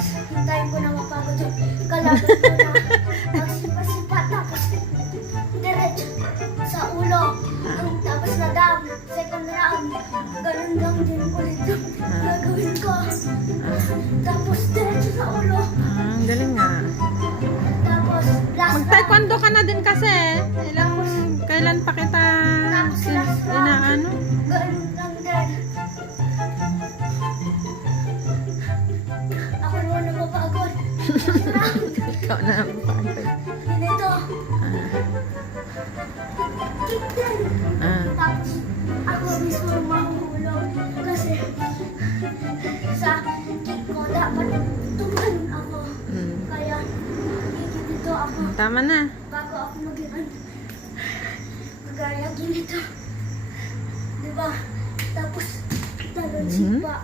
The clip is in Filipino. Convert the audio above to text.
Tapos, hintayin ko na mapagod yung kalaban ko na magsipa-sipa. Tapos, diretso sa ulo. Tapos na down, second round. Ganun lang din ulit yung gagawin ko. Tapos, diretso sa ulo. Ang galing nga. Tapos, last round. Mag-taekwondo ka na din kasi. Kailan pa kita inaano? Ganun lang din. Ako naman napapagod. Ikaw na ang pagod. Ganito. Kick din. Tapos, ako mismo mahuhulog. Kasi, sa kick ko, dapat tumalon ako. Kaya, dito ako. Tama na. Bago ako mag-iwan. Kagaya ginito. Diba? Tapos, talon sipa.